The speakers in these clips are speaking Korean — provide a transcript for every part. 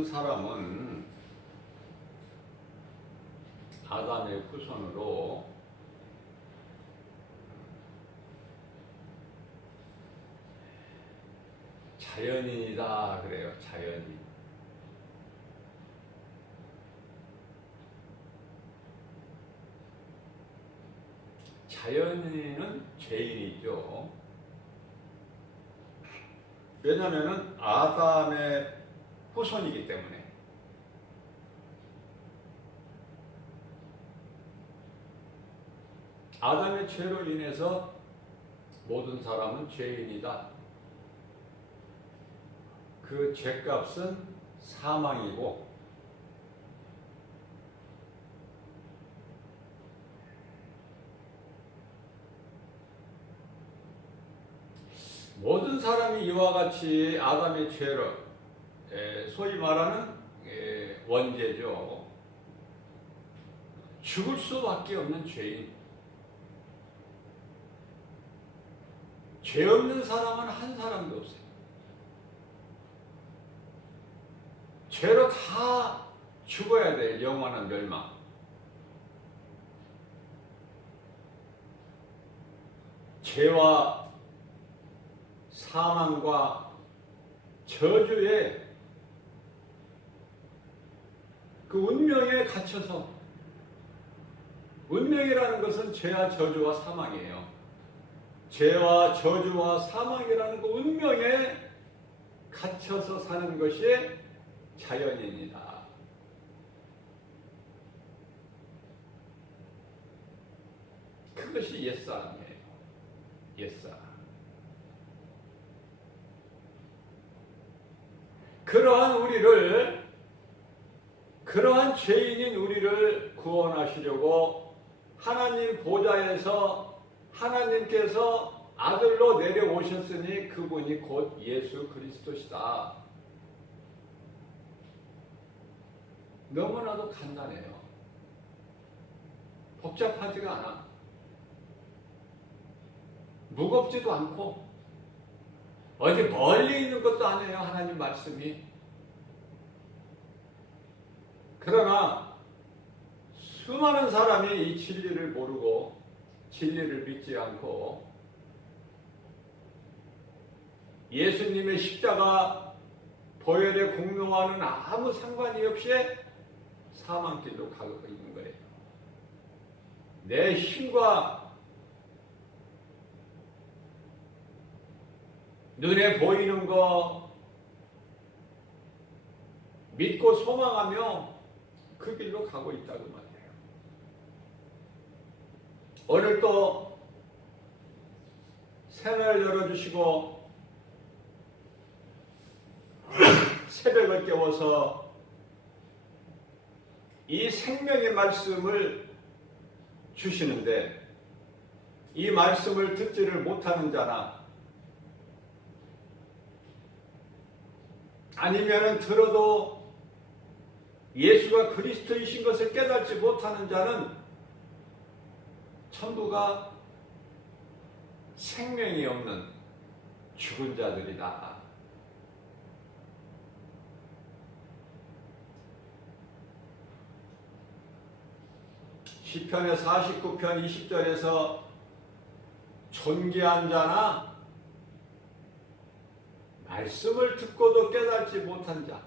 모든 사람은 아담의 후손으로 자연인이다 그래요. 자연인. 자연인은 죄인이죠. 왜냐하면 아담의 후손이기 때문에. 아담의 죄로 인해서 모든 사람은 죄인이다. 그 죄값은 사망이고 모든 사람이 이와 같이 아담의 죄로 소위 말하는 원죄죠. 죽을 수밖에 없는 죄인. 죄 없는 사람은 한 사람도 없어요. 죄로 다 죽어야 돼. 영원한 멸망. 죄와 사망과 저주의 그 운명에 갇혀서, 운명이라는 것은 죄와 저주와 사망이에요. 죄와 저주와 사망이라는 그 운명에 갇혀서 사는 것이 자연인이다. 그것이 옛사람이에요. 옛사람. 그러한 죄인인 우리를 구원하시려고 하나님 보좌에서 하나님께서 아들로 내려오셨으니 그분이 곧 예수 그리스도시다. 너무나도 간단해요. 복잡하지가 않아. 무겁지도 않고 어디 멀리 있는 것도 아니에요. 하나님 말씀이. 그러나 수많은 사람이 이 진리를 모르고 진리를 믿지 않고 예수님의 십자가 보혈의 공로와는 아무 상관이 없이 사망길로 가고 있는 거예요. 내 힘과 눈에 보이는 거 믿고 소망하며 그 길로 가고 있다고 말해요. 오늘 또 새날을 열어주시고 새벽을 깨워서 이 생명의 말씀을 주시는데 이 말씀을 듣지를 못하는 자나 아니면 들어도 예수가 그리스도이신 것을 깨닫지 못하는 자는 천부가 생명이 없는 죽은 자들이다. 시편의 49편 20절에서 존귀한 자나 말씀을 듣고도 깨닫지 못한 자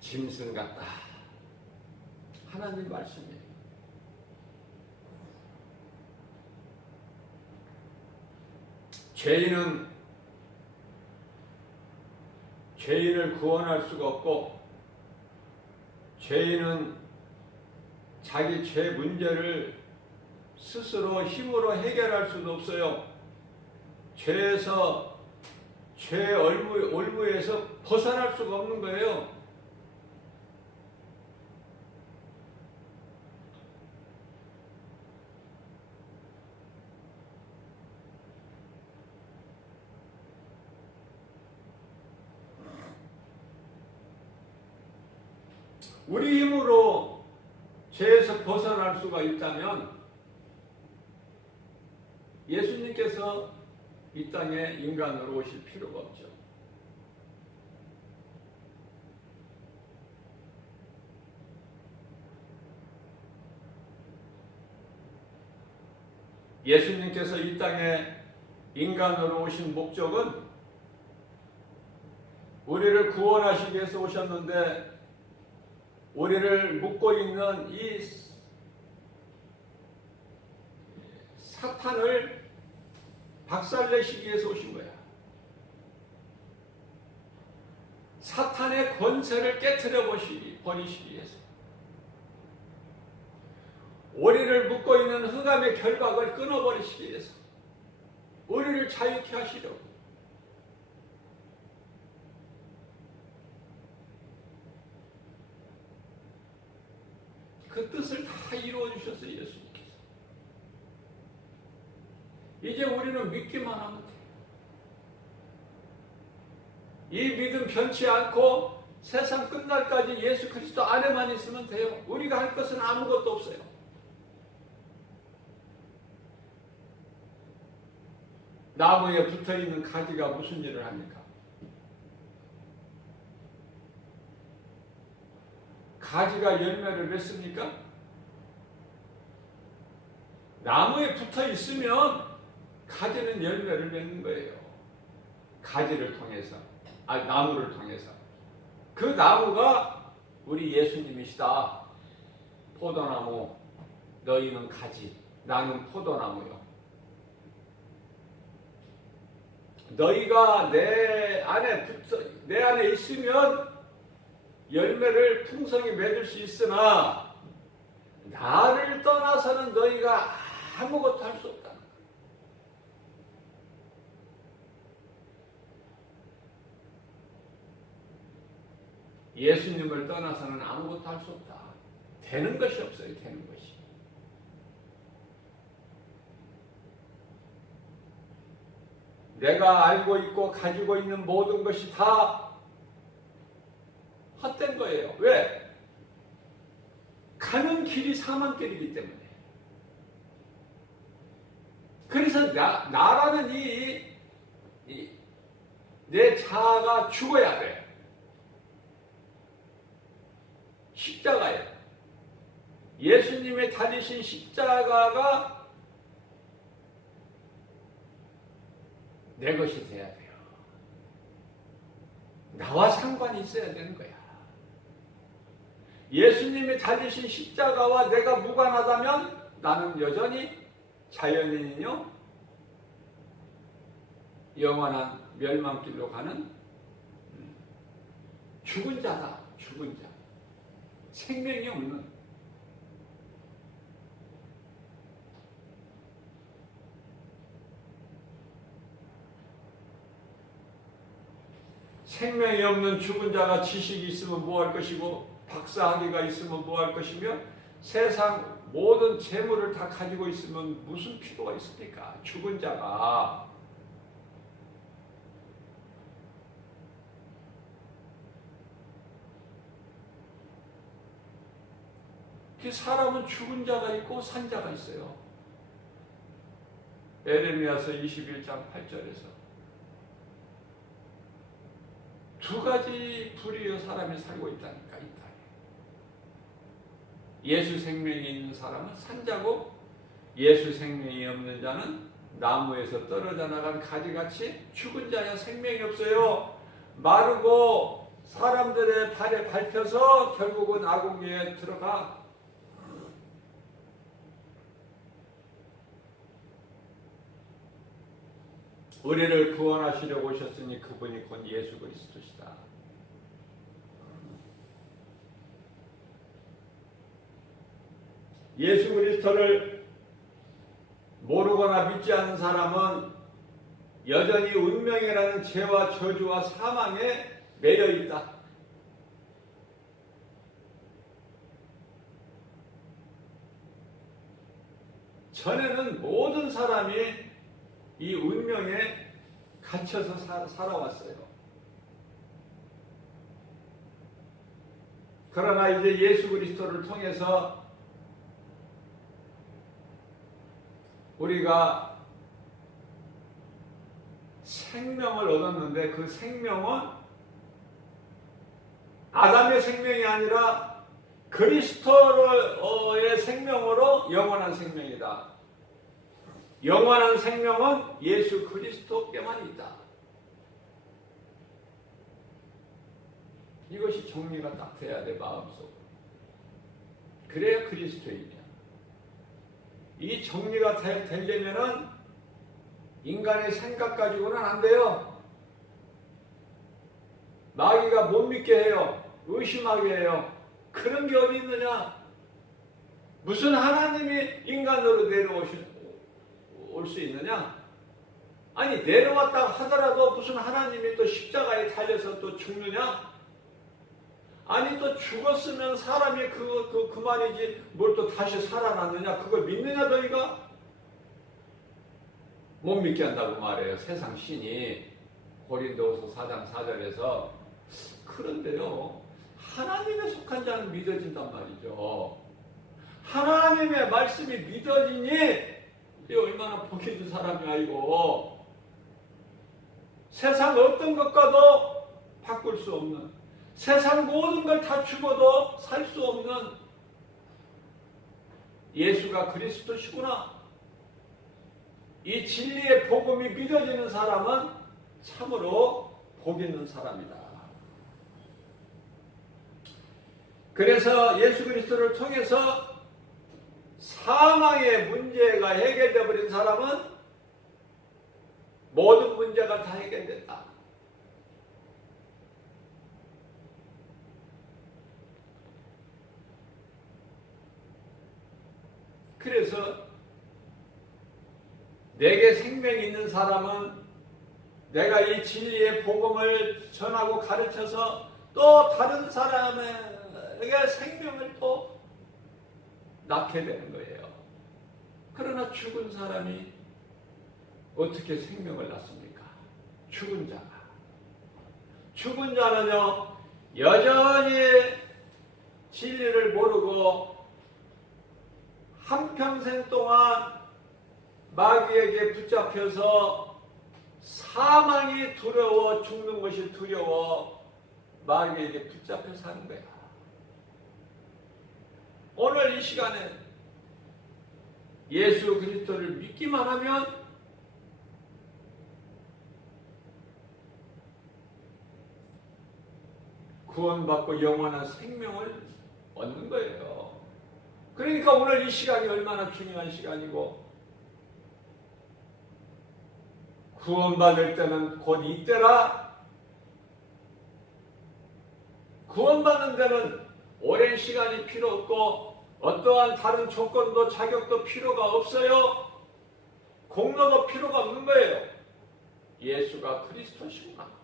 짐승 같다. 하나님 말씀이에요. 죄인을 구원할 수가 없고 죄인은 자기 죄 문제를 스스로 힘으로 해결할 수도 없어요. 죄에서 죄의 올무에서 벗어날 수가 없는 거예요. 우리 힘으로 죄에서 벗어날 수가 있다면 예수님께서 이 땅에 인간으로 오실 필요가 없죠. 예수님께서 이 땅에 인간으로 오신 목적은 우리를 구원하시기 위해서 오셨는데, 우리를 묶고 있는 이 사탄을 박살내시기 위해서 오신 거야. 사탄의 권세를 깨트려 버리시기 위해서. 우리를 묶고 있는 흑암의 결박을 끊어버리시기 위해서. 우리를 자유케 하시려고. 그 뜻을 다 이루어 주셨어요, 예수님께서. 이제 우리는 믿기만 하면 돼요. 이 믿음 변치 않고 세상 끝날까지 예수 그리스도 안에만 있으면 돼요. 우리가 할 것은 아무것도 없어요. 나무에 붙어있는 가지가 무슨 일을 합니까? 가지가 열매를 맺습니까? 나무에 붙어 있으면 가지는 열매를 맺는 거예요. 가지를 통해서, 나무를 통해서. 그 나무가 우리 예수님이시다. 포도나무, 너희는 가지, 나는 포도나무요. 너희가 내 안에 있으면 열매를 풍성히 맺을 수 있으나 나를 떠나서는 너희가 아무것도 할 수 없다. 예수님을 떠나서는 아무것도 할 수 없다. 되는 것이 없어요. 되는 것이. 내가 알고 있고 가지고 있는 모든 것이 다 헛된 거예요. 왜? 가는 길이 사망길이기 때문에. 그래서 나라는 내 자아가 죽어야 돼. 십자가예요. 예수님의 달리신 십자가가 내 것이 돼야 돼요. 나와 상관이 있어야 되는 거야. 예수님이 달리신 십자가와 내가 무관하다면 나는 여전히 자연인이요 영원한 멸망길로 가는 죽은 자다. 죽은 자. 생명이 없는. 생명이 없는 죽은 자가 지식이 있으면 뭐 할 것이고 박사학위가 있으면 뭐 할 것이며 세상 모든 재물을 다 가지고 있으면 무슨 필요가 있습니까? 죽은 자가. 사람은 죽은 자가 있고 산 자가 있어요. 에레미야서 21장 8절에서 두 가지 부류의 사람이 살고 있다니까, 이 땅에. 예수 생명이 있는 사람은 산자고, 예수 생명이 없는 자는 나무에서 떨어져 나간 가지같이 죽은 자야. 생명이 없어요. 마르고 사람들의 발에 밟혀서 결국은 아궁이에 들어가. 우리를 구원하시려고 오셨으니 그분이 곧 예수 그리스도시다. 예수 그리스도를 모르거나 믿지 않는 사람은 여전히 운명이라는 죄와 저주와 사망에 매여 있다. 전에는 모든 사람이 이 운명에 갇혀서 살아왔어요. 그러나 이제 예수 그리스도를 통해서 우리가 생명을 얻었는데 그 생명은 아담의 생명이 아니라 그리스도의 생명으로 영원한 생명이다. 영원한 생명은 예수 그리스도께만 있다. 이것이 정리가 딱 돼야 돼, 마음속으로. 그래야 그리스도인이야. 이 정리가 되려면은 인간의 생각 가지고는 안 돼요. 마귀가 못 믿게 해요. 의심하게 해요. 그런 게 어디 있느냐? 무슨 하나님이 인간으로 올 수 있느냐? 아니, 내려왔다 하더라도 무슨 하나님이 또 십자가에 달려서 또 죽느냐? 아니, 또 죽었으면 사람이 그만이지 뭘 또 다시 살아났느냐? 그걸 믿느냐 너희가? 못 믿게 한다고 말해요. 세상 신이. 고린도후서 4장 4절에서. 그런데요, 하나님에 속한 자는 믿어진단 말이죠. 하나님의 말씀이 믿어지니 이 얼마나 복이 있는 사람이야 이거. 세상 어떤 것과도 바꿀 수 없는, 세상 모든 걸 다 죽어도 살 수 없는 예수가 그리스도시구나. 이 진리의 복음이 믿어지는 사람은 참으로 복 있는 사람이다. 그래서 예수 그리스도를 통해서 사망의 문제가 해결되어 버린 사람은 모든 문제가 다 해결된다. 그래서 내게 생명이 있는 사람은 내가 이 진리의 복음을 전하고 가르쳐서 또 다른 사람에게 생명을 또 낳게 되는 거예요. 그러나 죽은 사람이 어떻게 생명을 낳습니까? 죽은 자가. 죽은 자는요, 여전히 진리를 모르고 한평생 동안 마귀에게 붙잡혀서 사망이 두려워, 죽는 것이 두려워 마귀에게 붙잡혀 사는 거야. 오늘 이 시간에 예수 그리스도를 믿기만 하면 구원받고 영원한 생명을 얻는 거예요. 그러니까 오늘 이 시간이 얼마나 중요한 시간이고, 구원받을 때는 곧 이때라. 구원받는 데는 오랜 시간이 필요 없고 어떠한 다른 조건도 자격도 필요가 없어요. 공로도 필요가 없는 거예요. 예수가 그리스도시구나.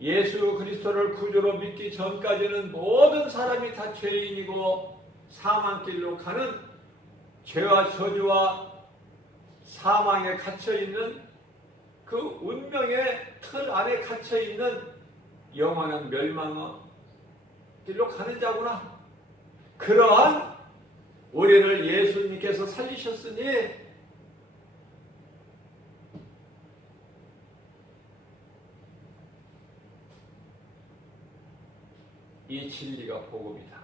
예수 그리스도를 구주로 믿기 전까지는 모든 사람이 다 죄인이고 사망길로 가는, 죄와 저주와 사망에 갇혀있는 그 운명의 틀 안에 갇혀있는 영원한 멸망의 길로 가는 자구나. 그러한 우리를 예수님께서 살리셨으니 이 진리가 복음이다.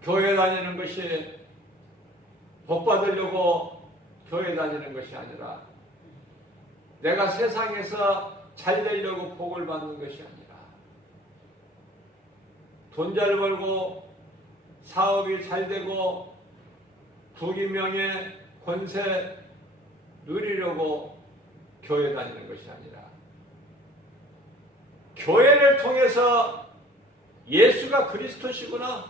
교회 다니는 것이 복 받으려고 교회 다니는 것이 아니라 내가 세상에서 잘 되려고 복을 받는 것이 아니라 돈 잘 벌고 사업이 잘 되고 부귀 명예 권세 누리려고 교회 다니는 것이 아니라 교회를 통해서 예수가 그리스도시구나,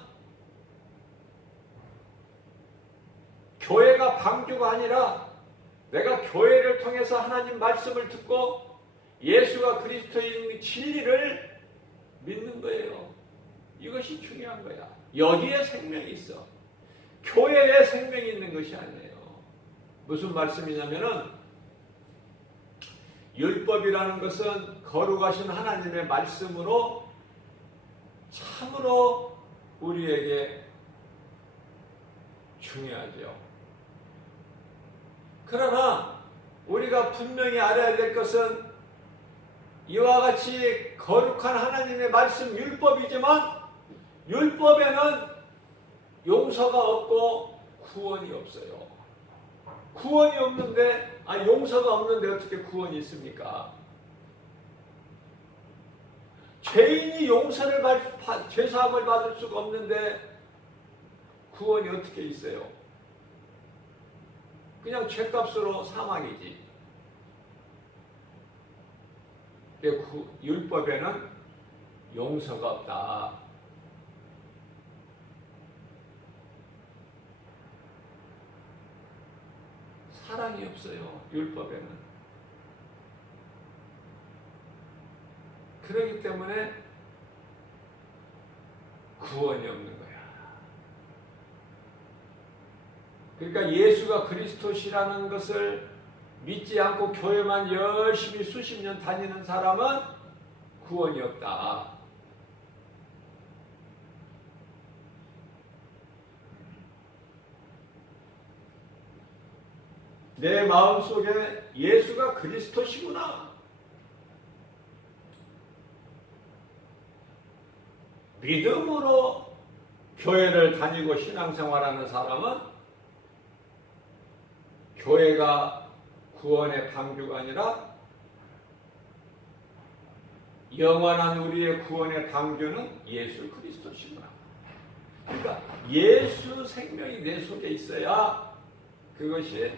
교회가 방주가 아니라 내가 교회를 통해서 하나님 말씀을 듣고 예수가 그리스도인 진리를 믿는 거예요. 이것이 중요한 거야. 여기에 생명이 있어. 교회에 생명이 있는 것이 아니에요. 무슨 말씀이냐면은 율법이라는 것은 거룩하신 하나님의 말씀으로 참으로 우리에게 중요하죠. 그러나 우리가 분명히 알아야 될 것은 이와 같이 거룩한 하나님의 말씀 율법이지만 율법에는 용서가 없고 구원이 없어요. 구원이 없는데 용서가 없는데 어떻게 구원이 있습니까? 죄인이 죄사함을 받을 수가 없는데 구원이 어떻게 있어요? 그냥 죄값으로 사망이지. 율법에는 용서가 없다. 사랑이 없어요. 율법에는. 그렇기 때문에 구원이 없는 거야. 그러니까 예수가 그리스도시라는 것을 믿지 않고 교회만 열심히 수십 년 다니는 사람은 구원이 없다. 내 마음속에 예수가 그리스도시구나. 믿음으로 교회를 다니고 신앙생활하는 사람은 교회가 구원의 방주가 아니라 영원한 우리의 구원의 방주는 예수 그리스도시구나. 그러니까 예수 생명이 내 속에 있어야 그것이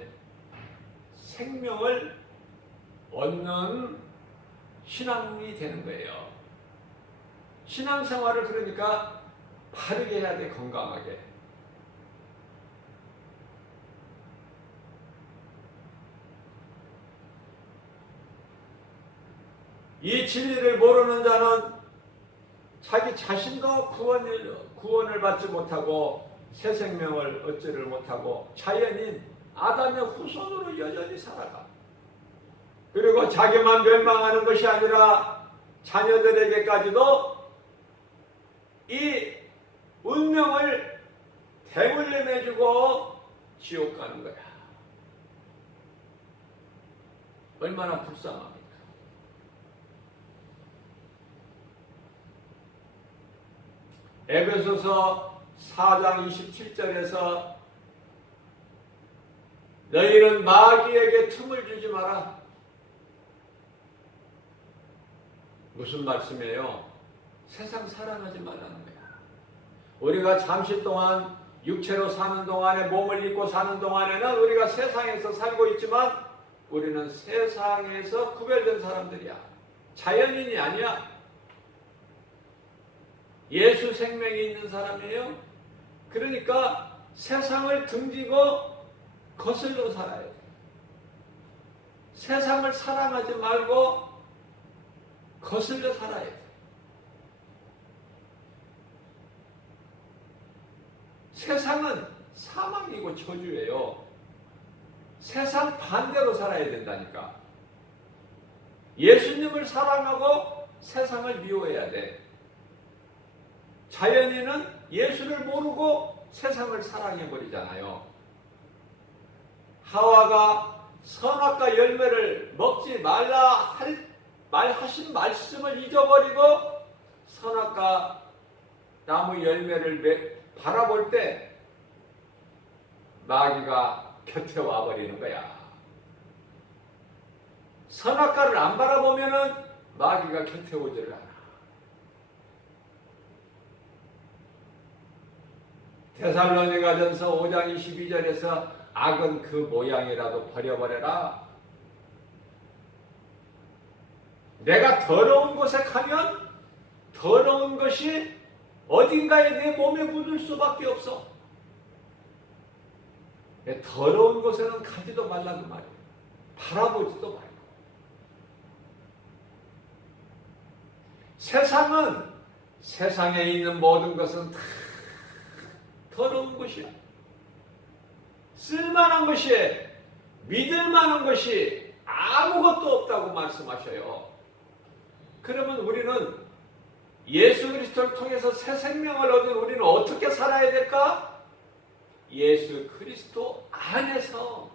생명을 얻는 신앙이 되는 거예요. 신앙생활을 그러니까 바르게 해야 돼. 건강하게. 이 진리를 모르는 자는 자기 자신도 구원을 받지 못하고 새 생명을 얻지를 못하고 자연인 아담의 후손으로 여전히 살아가. 그리고 자기만 멸망하는 것이 아니라 자녀들에게까지도 이 운명을 대물림해주고 지옥 가는 거야. 얼마나 불쌍합니까? 에베소서 4장 27절에서 너희는 마귀에게 틈을 주지 마라. 무슨 말씀이에요? 세상 사랑하지 말라는 거야. 우리가 잠시 동안 육체로 사는 동안에 몸을 입고 사는 동안에는 우리가 세상에서 살고 있지만 우리는 세상에서 구별된 사람들이야. 자연인이 아니야. 예수 생명이 있는 사람이에요. 그러니까 세상을 등지고 거슬러 살아야 돼. 세상을 사랑하지 말고 거슬러 살아야 돼. 세상은 사망이고 저주예요. 세상 반대로 살아야 된다니까. 예수님을 사랑하고 세상을 미워해야 돼. 자연인은 예수를 모르고 세상을 사랑해버리잖아요. 하와가 선악과 열매를 먹지 말라 말하신 말씀을 잊어버리고 선악과 나무 열매를 바라볼 때 마귀가 곁에 와버리는 거야. 선악과를 안 바라보면은 마귀가 곁에 오지를 않아. 데살로니가전서 5장 22절에서 악은 그 모양이라도 버려버려라. 내가 더러운 곳에 가면 더러운 것이 어딘가에 내 몸에 묻을 수밖에 없어. 더러운 곳에는 가지도 말라는 말이에요. 바라보지도 말고. 세상은 세상에 있는 모든 것은 다 더러운 것이야. 쓸만한 것이, 믿을만한 것이 아무것도 없다고 말씀하셔요. 그러면 우리는 예수 그리스도를 통해서 새 생명을 얻은 우리는 어떻게 살아야 될까? 예수 그리스도 안에서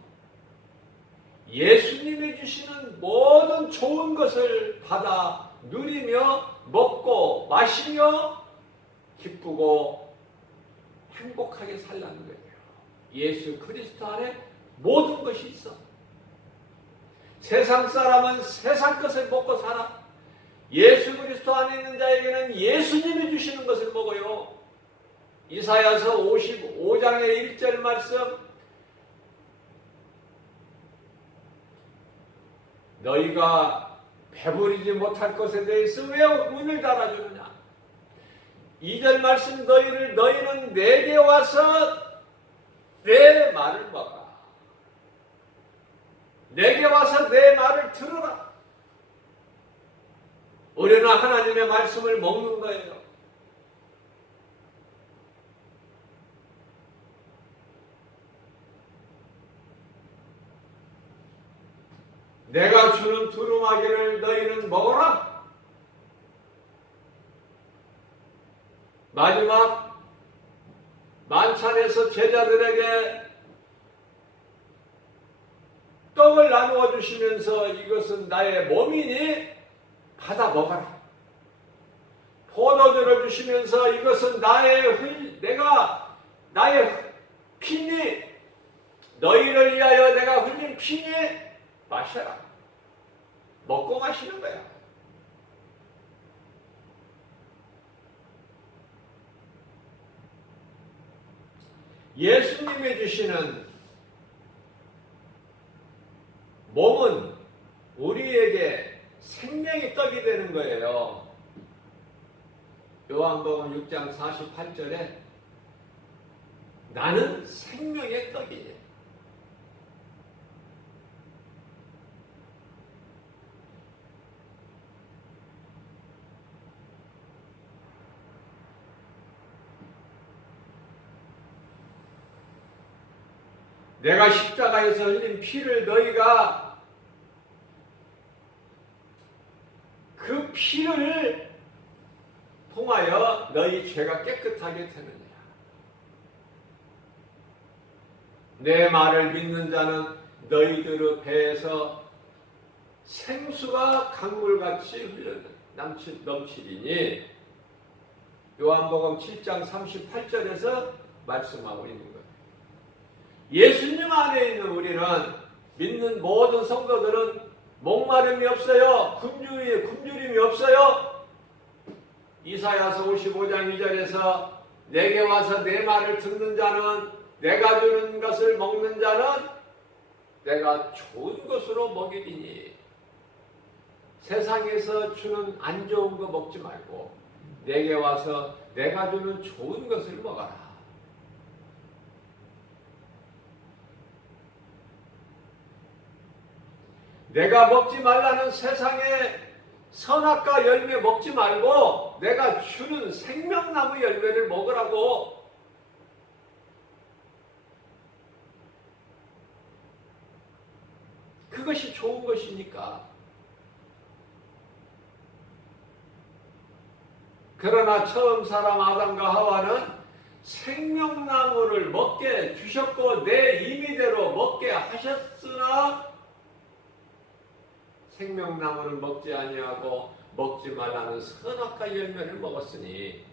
예수님이 주시는 모든 좋은 것을 받아 누리며 먹고 마시며 기쁘고 행복하게 살라는 거예요. 예수 그리스도 안에 모든 것이 있어. 세상 사람은 세상 것을 먹고 살아. 예수 그리스도 안에 있는 자에게는 예수님이 주시는 것을 먹어요. 이사야서 55장의 1절 말씀, 너희가 배부르지 못할 것에 대해서 왜 문을 닫아주느냐. 2절 말씀, 너희는 내게 와서 내 말을 먹어라. 내게 와서 내 말을 들으라. 우리는 하나님의 말씀을 먹는 거예요. 내가 주는 두루마기를 너희는 먹어라. 마지막 만찬에서 제자들에게 떡을 나누어 주시면서 이것은 나의 몸이니 받아 먹어라. 포도주를 주시면서 이것은 내가 나의 피니, 너희를 위하여 내가 흘린 피니 마셔라. 먹고 마시는 거야. 예수님이 주시는 몸은 우리에게 생명의 떡이 되는 거예요. 요한복음 6장 48절에 나는 생명의 떡이니. 내가 십자가에서 흘린 피를 너희가 그 피를 통하여 너희 죄가 깨끗하게 되느니라. 내 말을 믿는 자는 너희들의 배에서 생수가 강물같이 넘치리니. 요한복음 7장 38절에서 말씀하고 있는 거예요. 예수님 안에 있는 우리는, 믿는 모든 성도들은 목마름이 없어요. 굶주림이 없어요. 이사야서 55장 2절에서 내게 와서 내 말을 듣는 자는, 내가 주는 것을 먹는 자는 내가 좋은 것으로 먹이리니. 세상에서 주는 안 좋은 거 먹지 말고 내게 와서 내가 주는 좋은 것을 먹어라. 내가 먹지 말라는 세상의 선악과 열매 먹지 말고 내가 주는 생명나무 열매를 먹으라고. 그것이 좋은 것이니까. 그러나 처음 사람 아담과 하와는 생명나무를 먹게 주셨고 내 임의대로 먹게 하셨으나 생명나무를 먹지 아니하고 먹지 말라는 선악과 열매를 먹었으니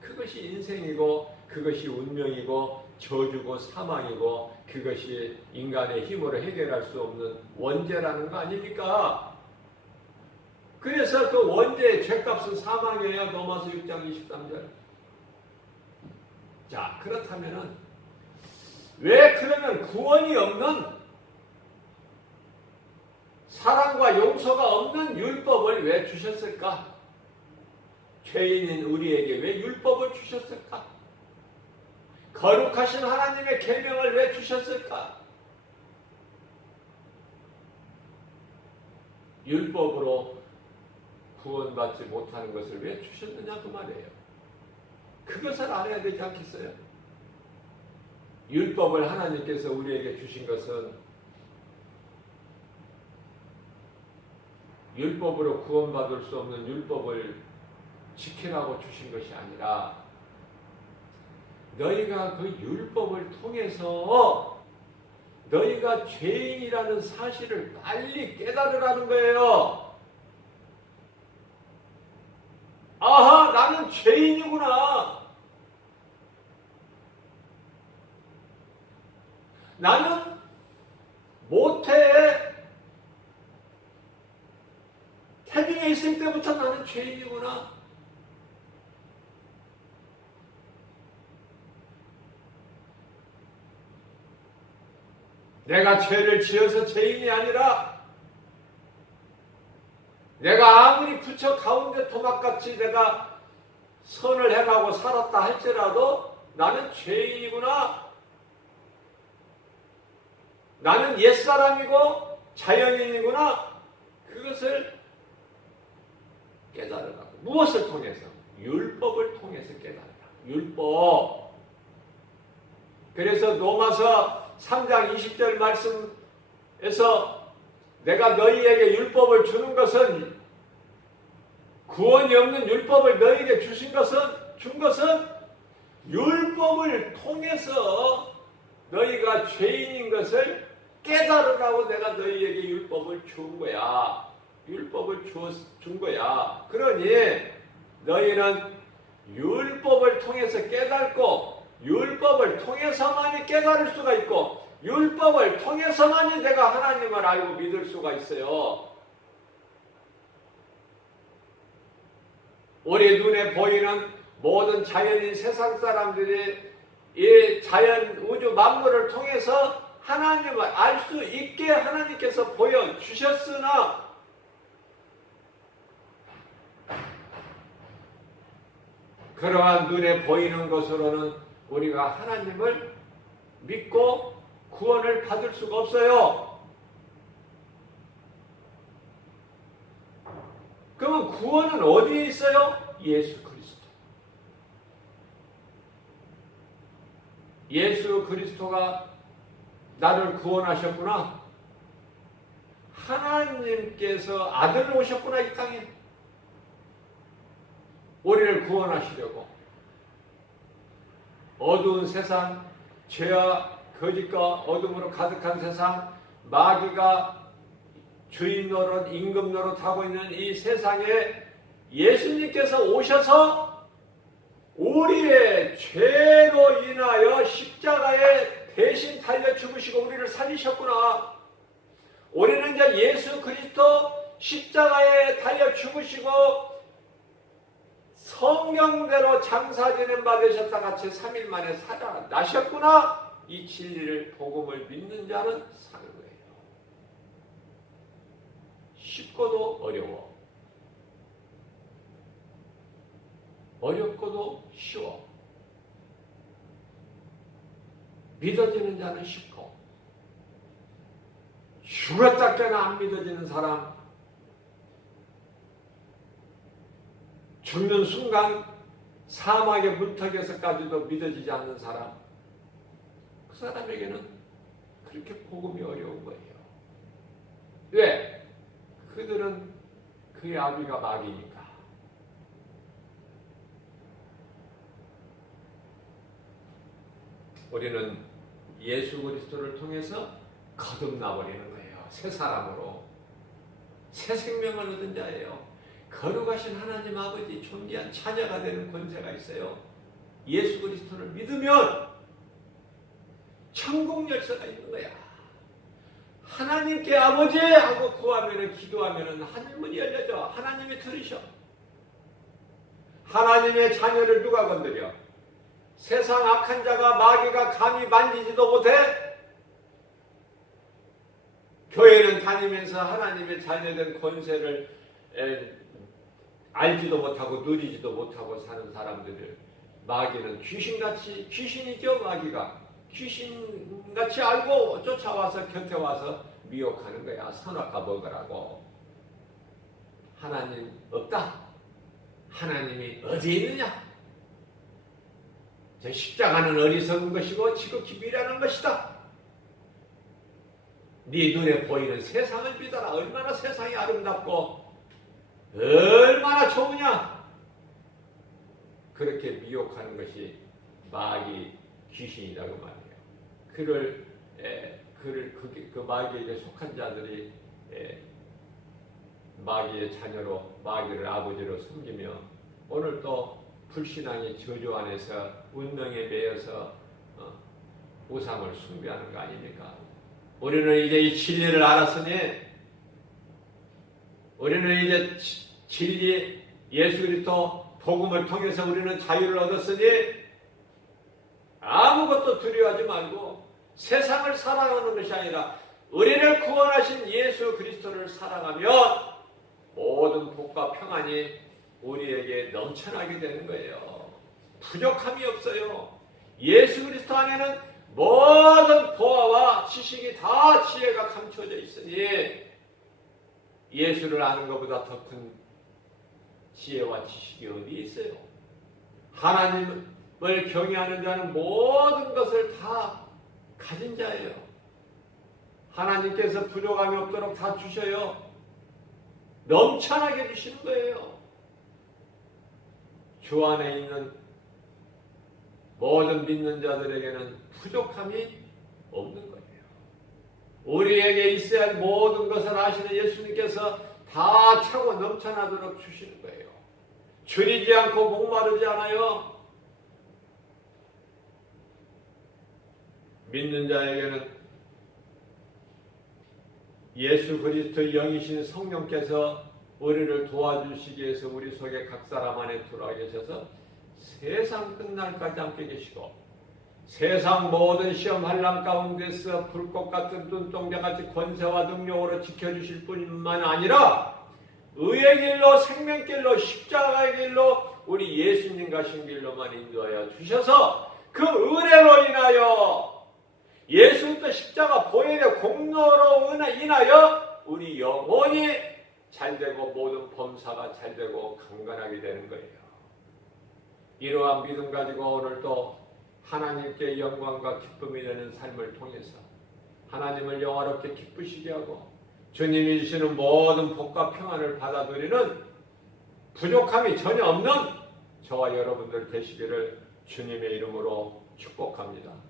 그것이 인생이고 그것이 운명이고 저주고 사망이고 그것이 인간의 힘으로 해결할 수 없는 원죄라는 거 아닙니까? 그래서 그 원죄의 죄값은 사망이에요. 로마서 6장 23절. 자, 그렇다면은 왜 그러면 구원이 없는, 사랑과 용서가 없는 율법을 왜 주셨을까? 죄인인 우리에게 왜 율법을 주셨을까? 거룩하신 하나님의 계명을 왜 주셨을까? 율법으로 구원받지 못하는 것을 왜 주셨느냐 그 말이에요. 그것을 알아야 되지 않겠어요? 율법을 하나님께서 우리에게 주신 것은 율법으로 구원받을 수 없는 율법을 지키라고 주신 것이 아니라 너희가 그 율법을 통해서 너희가 죄인이라는 사실을 빨리 깨달으라는 거예요. 아하, 나는 죄인이구나. 나는 모태에 태중에 있을 때부터 나는 죄인이구나. 내가 죄를 지어서 죄인이 아니라 내가 아무리 부처 가운데 토막같이 내가 선을 행하고 살았다 할지라도 나는 죄인이구나. 나는 옛사람이고 자연인이구나. 그것을 깨달으라고. 무엇을 통해서? 율법을 통해서 깨달으라. 율법. 그래서 로마서 3장 20절 말씀에서 내가 너희에게 율법을 주는 것은, 구원이 없는 율법을 너희에게 준 것은 율법을 통해서 너희가 죄인인 것을 깨달으라고 내가 너희에게 율법을 준 거야. 율법을 준 거야. 그러니 너희는 율법을 통해서 깨닫고, 율법을 통해서만이 깨달을 수가 있고, 율법을 통해서만이 내가 하나님을 알고 믿을 수가 있어요. 우리 눈에 보이는 모든 자연인 세상 사람들이 이 자연 우주 만물을 통해서 하나님을 알 수 있게 하나님께서 보여주셨으나 그러한 눈에 보이는 것으로는 우리가 하나님을 믿고 구원을 받을 수가 없어요. 그러면 구원은 어디에 있어요? 예수 그리스도. 예수 그리스도가 나를 구원하셨구나. 하나님께서 아들로 오셨구나, 이 땅에. 우리를 구원하시려고. 어두운 세상, 죄와 거짓과 어둠으로 가득한 세상, 마귀가 주인 노릇, 임금 노릇 하고 있는 이 세상에 예수님께서 오셔서 우리의 죄로 인하여 십자가에 대신 달려 죽으시고 우리를 살리셨구나. 우리는 이제 예수 그리스도 십자가에 달려 죽으시고 성경대로 장사되는 바 되셨다 같이 3일 만에 살아나셨구나. 이 진리를, 복음을 믿는 자는 사는 거예요. 쉽고도 어려워. 어렵고도 쉬워. 믿어지는 자는 쉽고, 죽었다 깨나 안 믿어지는 사람, 죽는 순간 사막의 문턱에서까지도 믿어지지 않는 사람, 그 사람에게는 그렇게 복음이 어려운 거예요. 왜? 그들은 그의 아비가 마귀니까. 우리는 예수 그리스도를 통해서 거듭나버리는 거예요. 새 사람으로. 새 생명을 얻은 자예요. 거룩하신 하나님 아버지 존귀한 자녀가 되는 권세가 있어요. 예수 그리스도를 믿으면 천국 열쇠가 있는 거야. 하나님께 아버지 하고 구하면은, 기도하면은 하늘문이 열려져. 하나님이 들으셔. 하나님의 자녀를 누가 건드려? 세상 악한 자가, 마귀가 감히 만지지도 못해. 교회는 다니면서 하나님의 자녀된 권세를 알지도 못하고 누리지도 못하고 사는 사람들을, 마귀는 귀신같이, 귀신이죠. 마귀가 귀신같이 알고 쫓아와서 곁에 와서 미혹하는 거야. 선악과 먹으라고. 하나님 없다. 하나님이 어디에 있느냐? 저 십자가는 어리석은 것이고 지극히 미련한 것이다. 네 눈에 보이는 세상을 믿어라. 얼마나 세상이 아름답고 얼마나 좋으냐. 그렇게 미혹하는 것이 마귀 귀신이라고 말해요. 그를 그 마귀에게 속한 자들이 마귀의 자녀로 마귀를 아버지로 섬기며 오늘 또 불신앙의 저주 안에서 운명에 매여서 우상을 숭배하는 거 아닙니까? 우리는 이제 이 진리를 알았으니 우리는 이제 진리 예수 그리스도 복음을 통해서 우리는 자유를 얻었으니 아무것도 두려워하지 말고 세상을 사랑하는 것이 아니라 우리를 구원하신 예수 그리스도를 사랑하면 모든 복과 평안이 우리에게 넘쳐나게 되는 거예요. 부족함이 없어요. 예수 그리스도 안에는 모든 보화와 지식이 다 지혜가 감춰져 있으니 예수를 아는 것보다 더 큰 지혜와 지식이 어디 있어요? 하나님을 경외하는 자는 모든 것을 다 가진 자예요. 하나님께서 부족함이 없도록 다 주셔요. 넘쳐나게 주시는 거예요. 주 안에 있는 모든 믿는 자들에게는 부족함이 없는 거예요. 우리에게 있어야 할 모든 것을 아시는 예수님께서 다 차고 넘쳐나도록 주시는 거예요. 줄이지 않고 목마르지 않아요. 믿는 자에게는 예수 그리스도의 영이신 성령께서 우리를 도와주시기 위해서 우리 속에 각 사람 안에 들어와 계셔서 세상 끝날까지 함께 계시고 세상 모든 시험 환난 가운데서 불꽃 같은 눈동자같이 권세와 능력으로 지켜주실 뿐만 아니라 의의 길로 생명길로 십자가의 길로 우리 예수님 가신 길로만 인도하여 주셔서 그 은혜로 인하여 예수님도 십자가 보혈의 공로로 인하여 우리 영혼이 잘되고 모든 범사가 잘되고 강건하게 되는 거예요. 이러한 믿음 가지고 오늘도 하나님께 영광과 기쁨이 되는 삶을 통해서 하나님을 영화롭게 기쁘시게 하고 주님이 주시는 모든 복과 평안을 받아들이는 부족함이 전혀 없는 저와 여러분들 되시기를 주님의 이름으로 축복합니다.